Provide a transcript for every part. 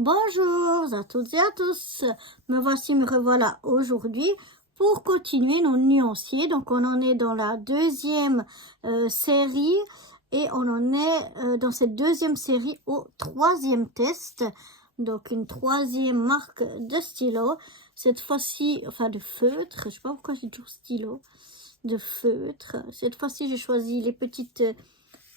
Bonjour à toutes et à tous, me revoilà aujourd'hui pour continuer nos nuanciers. Donc on en est dans la deuxième série et on en est dans cette deuxième série au troisième test. Donc une troisième marque de stylo, cette fois-ci, enfin de feutre, je sais pas pourquoi j'ai toujours stylo, de feutre. Cette fois-ci j'ai choisi les petites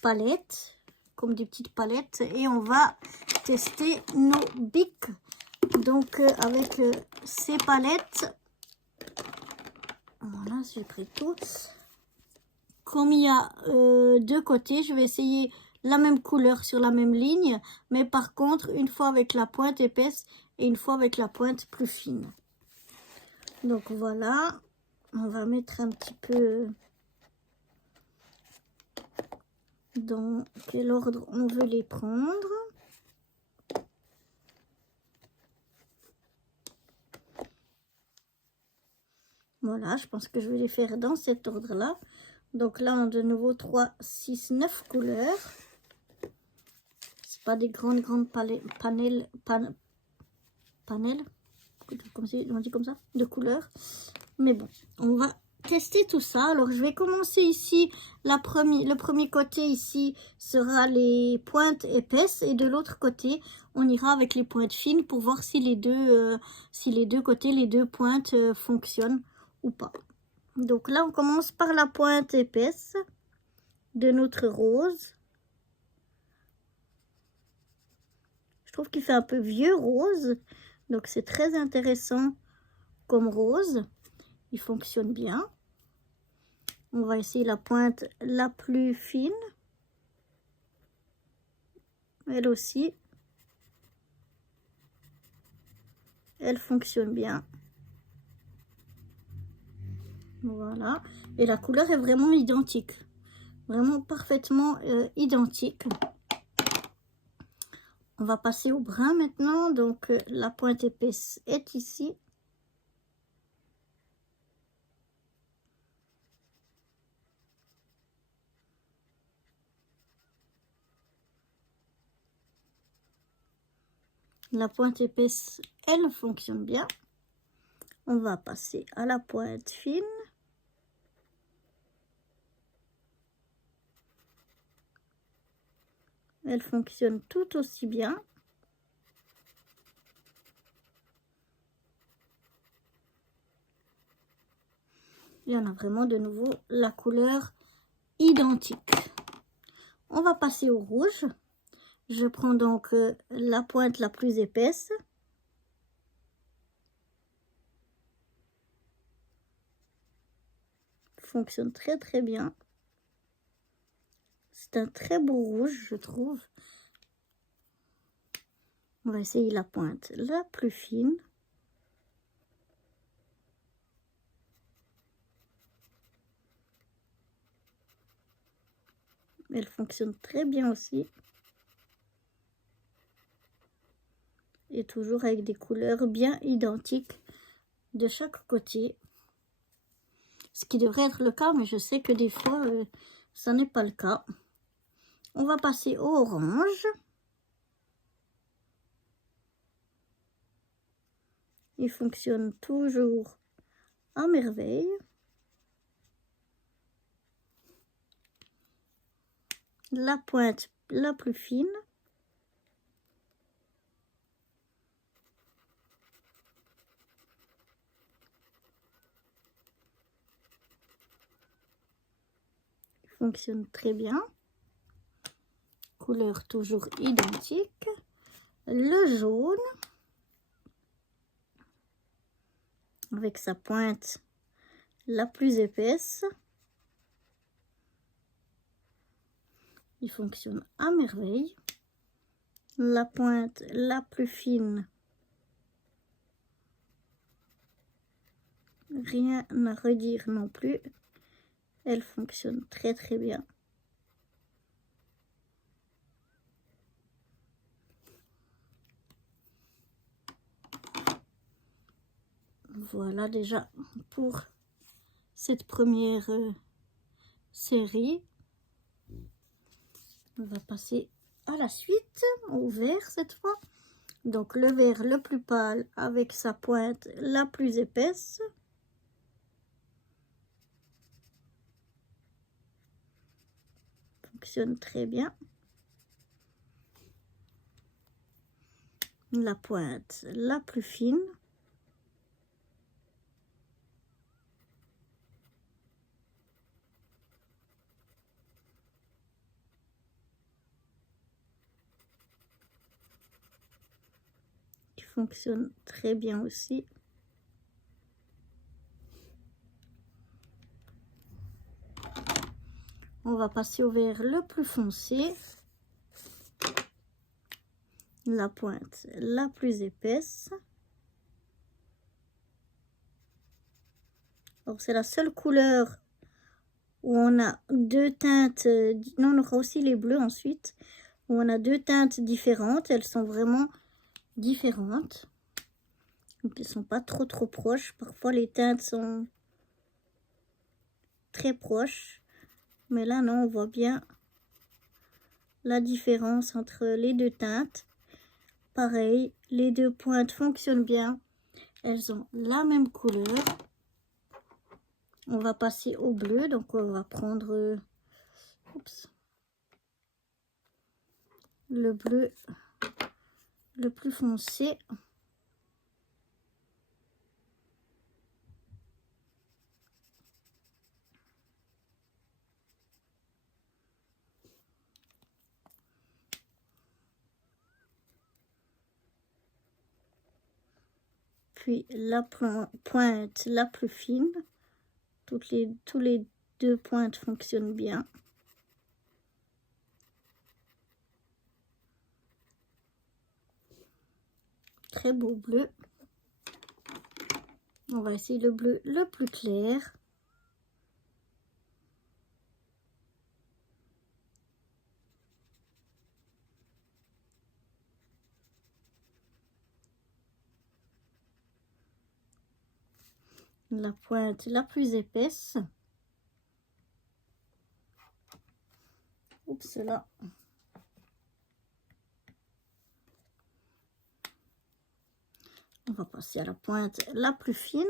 palettes, comme des petites palettes, et on va tester nos bics. Donc avec ces palettes, voilà, j'ai pris tout. Comme il y a deux côtés, je vais essayer la même couleur sur la même ligne, mais par contre une fois avec la pointe épaisse et une fois avec la pointe plus fine. Donc voilà, on va mettre un petit peu dans quel ordre on veut les prendre. Voilà, je pense que je vais les faire dans cet ordre-là. Donc là, on a de nouveau 3, 6, 9 couleurs. C'est pas des grandes panels, comme on dit comme ça, de couleurs. Mais bon, on va tester tout ça. Alors, je vais commencer ici. Le premier côté ici sera les pointes épaisses. Et de l'autre côté, on ira avec les pointes fines pour voir si les deux côtés, les deux pointes fonctionnent ou pas. Donc là, on commence par la pointe épaisse de notre rose. Je trouve qu'il fait un peu vieux rose. Donc c'est très intéressant comme rose. Il fonctionne bien. On va essayer la pointe la plus fine. Elle aussi. Elle fonctionne bien. Voilà. Et la couleur est vraiment identique. Vraiment parfaitement identique. On va passer au brun maintenant. Donc la pointe épaisse est ici. La pointe épaisse, elle fonctionne bien. On va passer à la pointe fine. Elle fonctionne tout aussi bien. Il y en a vraiment de nouveau la couleur identique. On va passer au rouge. Je prends donc la pointe la plus épaisse. Fonctionne très très bien. C'est un très beau rouge, je trouve. On va essayer la pointe la plus fine. Elle fonctionne très bien aussi. Et toujours avec des couleurs bien identiques de chaque côté. Ce qui devrait être le cas, mais je sais que des fois, ça n'est pas le cas. On va passer au orange. Il fonctionne toujours à merveille. La pointe la plus fine. Il fonctionne très bien. Couleur toujours identique. Le jaune. Avec sa pointe la plus épaisse. Il fonctionne à merveille. La pointe la plus fine. Rien à redire non plus. Elle fonctionne très très bien. Voilà déjà pour cette première série. On va passer à la suite, au vert cette fois. Donc le vert le plus pâle avec sa pointe la plus épaisse. Fonctionne très bien. La pointe la plus fine. Qui fonctionne très bien aussi. On va passer au vert le plus foncé. La pointe la plus épaisse. Alors c'est la seule couleur où on a deux teintes. Non, on aura aussi les bleus ensuite. Où on a deux teintes différentes. Elles sont vraiment différentes. Donc elles sont pas trop proches. Parfois les teintes sont très proches. Mais là non, on voit bien la différence entre les deux teintes. Pareil, les deux pointes fonctionnent bien. Elles ont la même couleur. On va passer au bleu. Donc on va prendre le bleu le plus foncé. Puis la pointe la plus fine. Tous les deux pointes fonctionnent bien. Très beau bleu. On va essayer le bleu le plus clair. La pointe la plus épaisse. Oups là. On va passer à la pointe la plus fine.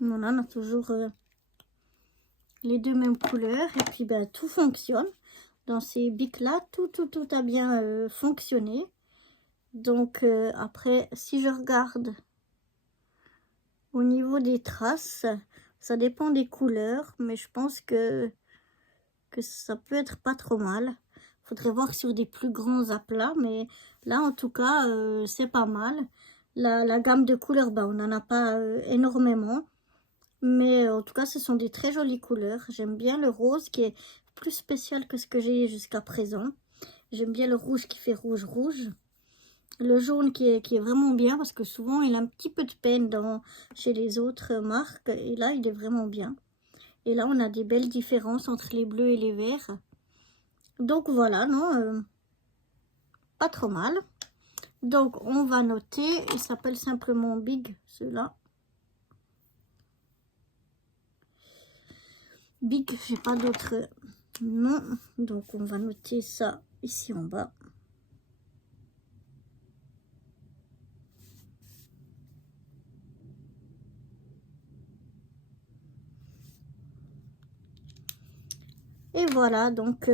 Voilà, on a toujours les deux mêmes couleurs. Et puis ben, tout fonctionne. Dans ces bics là, tout a bien fonctionné. Donc après, si je regarde au niveau des traces, ça dépend des couleurs, mais je pense que ça peut être pas trop mal. Faudrait voir sur des plus grands aplats, mais là en tout cas c'est pas mal. La gamme de couleurs, ben, on n'en a pas énormément, mais en tout cas ce sont des très jolies couleurs. J'aime bien le rose qui est plus spécial que ce que j'ai jusqu'à présent. J'aime bien le rouge qui fait rouge. Le jaune qui est vraiment bien parce que souvent il a un petit peu de peine chez les autres marques et là il est vraiment bien. Et là on a des belles différences entre les bleus et les verts. Donc voilà, non, pas trop mal. Donc on va noter, il s'appelle simplement Big, ceux-là. Big, j'ai pas d'autres noms, donc on va noter ça ici en bas. Et voilà donc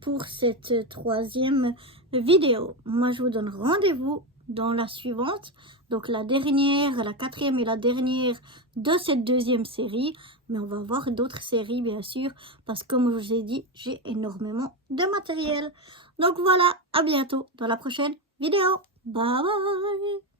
pour cette troisième vidéo. Moi je vous donne rendez-vous dans la suivante. Donc la quatrième et la dernière de cette deuxième série. Mais on va voir d'autres séries bien sûr. Parce que comme je vous ai dit, j'ai énormément de matériel. Donc voilà, à bientôt dans la prochaine vidéo. Bye bye.